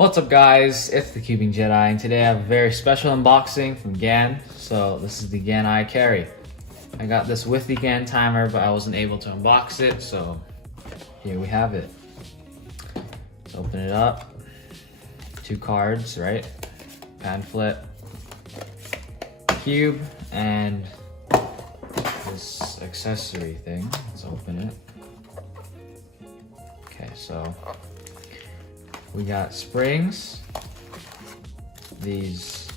What's up guys, it's the Cubing Jedi, and today I have a very special unboxing from GAN. So this is the GAN I carry. I got this with the GAN timer, but I wasn't able to unbox it, so here we have it. Let's open it up. 2 cards, right? Pamphlet, cube, and this accessory thing. Let's open it. Okay, so we got springs, these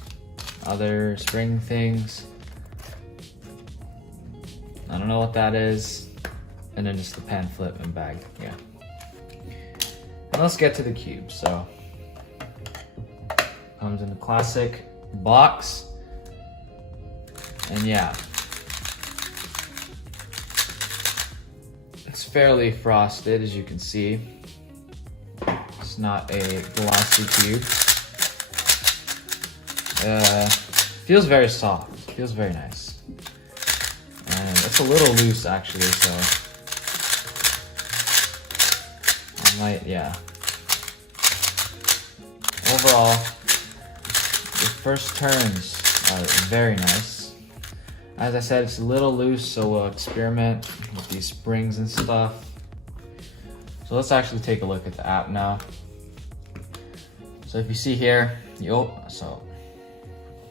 other spring things, I don't know what that is, and then just the pamphlet and bag, yeah. And let's get to the cube. So, comes in the classic box, and yeah, it's fairly frosted as you can see. It's not a glossy cube. Feels very soft. Feels very nice. And it's a little loose actually, so I might, yeah. Overall, the first turns are very nice. As I said, it's a little loose, so we'll experiment with these springs and stuff. So let's actually take a look at the app now. So if you see here, so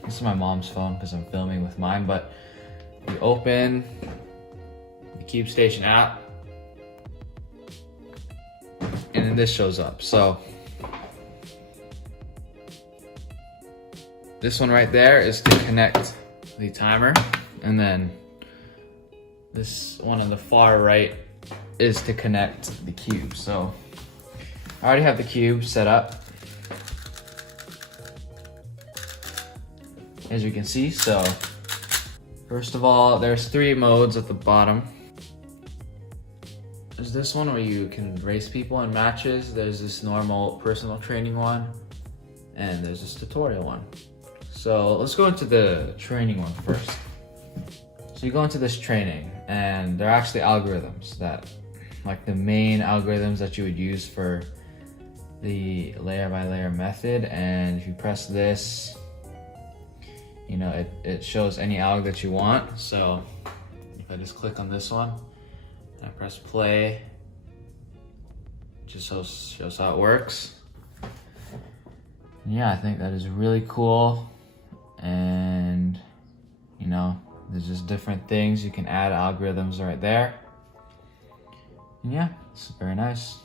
this is my mom's phone because I'm filming with mine, but you open the Cube Station app and then this shows up. So this one right there is to connect the timer, and then this one on the far right is to connect the cube. So I already have the cube set up, as you can see. So first of all, there's 3 modes at the bottom. There's this one where you can race people in matches. There's this normal personal training one, and there's this tutorial one. So let's go into the training one first. So you go into this training, and they're actually algorithms that, like the main algorithms that you would use for the layer by layer method. And if you press this, you know, it shows any alg that you want. So if I just click on this one and I press play, it just shows how it works. Yeah, I think that is really cool. And you know, there's just different things you can add algorithms right there. And yeah, it's very nice.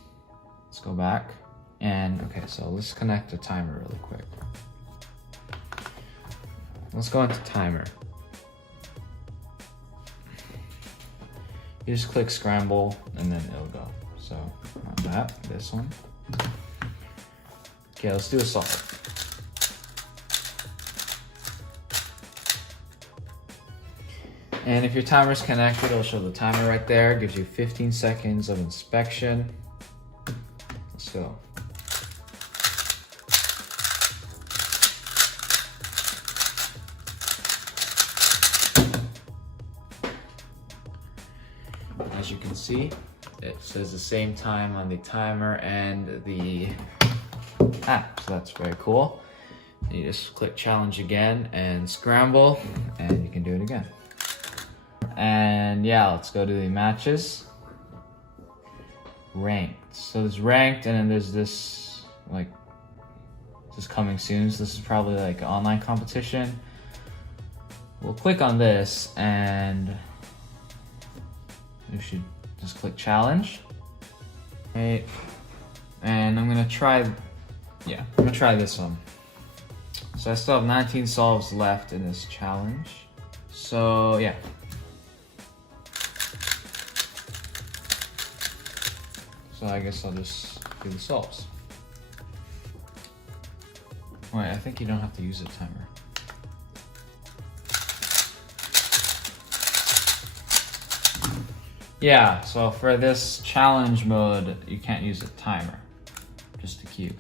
Let's go back. And okay, so let's connect the timer really quick. Let's go into timer. You just click scramble and then it'll go. So not that, this one. Okay, let's do a solve. And if your timer is connected, it'll show the timer right there. It gives you 15 seconds of inspection. Let's go. As you can see, it says the same time on the timer and the app, so that's very cool. You just click challenge again and scramble, and you can do it again. And yeah, let's go to the matches. Ranked. So there's ranked, and then there's this, like, this is coming soon. So this is probably like an online competition. We'll click on this, and we should just click challenge. Okay. And I'm gonna try this one. So I still have 19 solves left in this challenge. So yeah. So I guess I'll just do the solves. Wait, I think you don't have to use a timer. Yeah, so for this challenge mode, you can't use a timer, just a cube.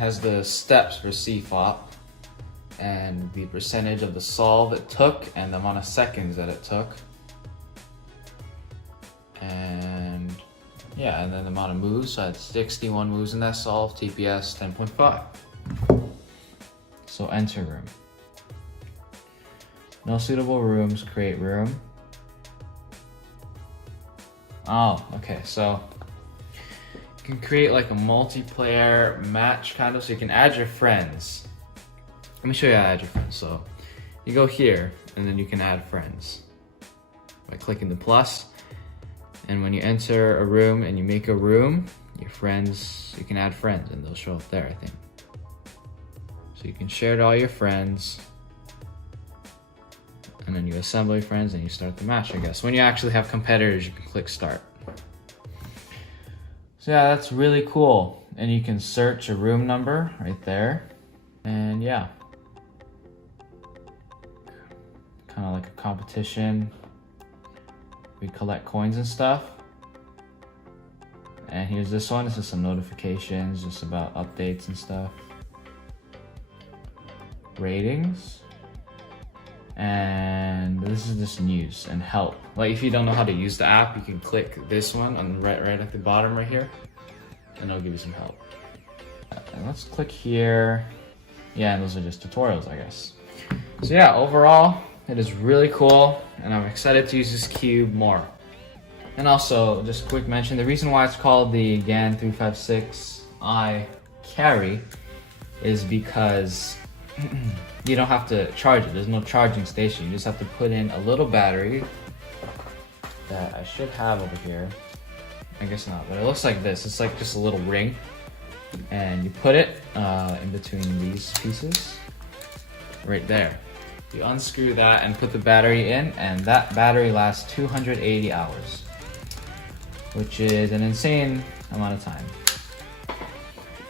has the steps for CFOP and the percentage of the solve it took and the amount of seconds that it took. And yeah, and then the amount of moves. So I had 61 moves in that solve, TPS 10.5. So enter room. No suitable rooms, create room. Oh, okay, so you can create like a multiplayer match kind of, so you can add your friends. Let me show you how to add your friends. So you go here and then you can add friends by clicking the plus. And when you enter a room and you make a room, your friends, you can add friends and they'll show up there, I think. So you can share to all your friends and then you assemble your friends and you start the match, I guess. When you actually have competitors, you can click start. So yeah, that's really cool. And you can search a room number right there. And yeah, kind of like a competition. We collect coins and stuff. And here's this one. This is some notifications just about updates and stuff. Ratings. And this is just news and help. Like if you don't know how to use the app, you can click this one on right at the bottom right here, and it'll give you some help. And let's click here. Yeah, and those are just tutorials, I guess. So yeah, overall, it is really cool, and I'm excited to use this cube more. And also, just a quick mention, the reason why it's called the GAN 356i carry is because you don't have to charge it. There's no charging station. You just have to put in a little battery that I should have over here. I guess not, but it looks like this. It's like just a little ring, and you put it in between these pieces right there. You unscrew that and put the battery in, and that battery lasts 280 hours, which is an insane amount of time.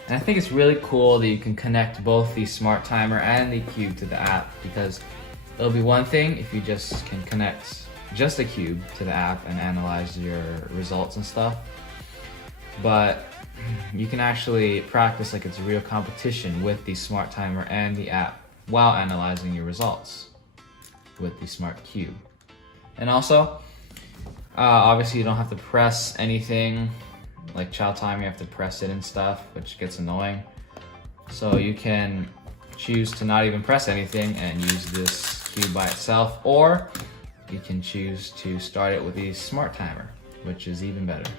And I think it's really cool that you can connect both the smart timer and the cube to the app, because it'll be one thing if you just can connect just the cube to the app and analyze your results and stuff. But you can actually practice like it's a real competition with the smart timer and the app while analyzing your results with the smart cube. And also, obviously you don't have to press anything. Like child time, you have to press it and stuff, which gets annoying. So you can choose to not even press anything and use this cube by itself, or you can choose to start it with the smart timer, which is even better.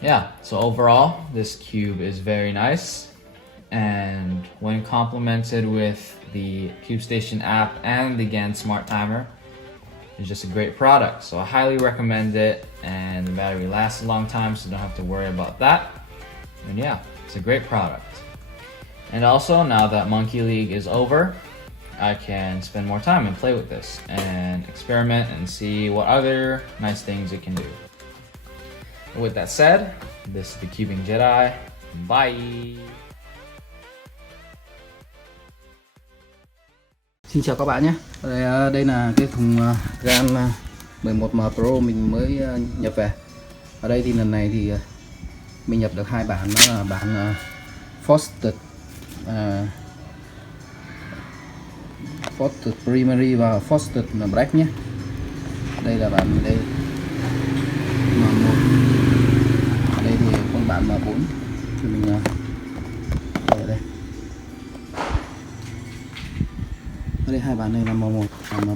Yeah, so overall, this cube is very nice. And when complemented with the CubeStation app and the GAN smart timer, it's just a great product. So I highly recommend it, and the battery lasts a long time, so you don't have to worry about that. And yeah, it's a great product. And also, now that Monkey League is over, I can spend more time and play with this and experiment and see what other nice things it can do. But with that said, this is the Cubing Jedi. Bye! Xin chào các bạn nhé. Đây là cái thùng GAN 11M Pro mình mới nhập về. Ở đây thì lần này thì mình nhập được hai bản, đó là bản Frosted Primary và Frosted Black nhé. Đây là bản đây M1. Ở đây thì con bản M4 thì mình ở đây. Ở đây hai bản này là M1 và M4.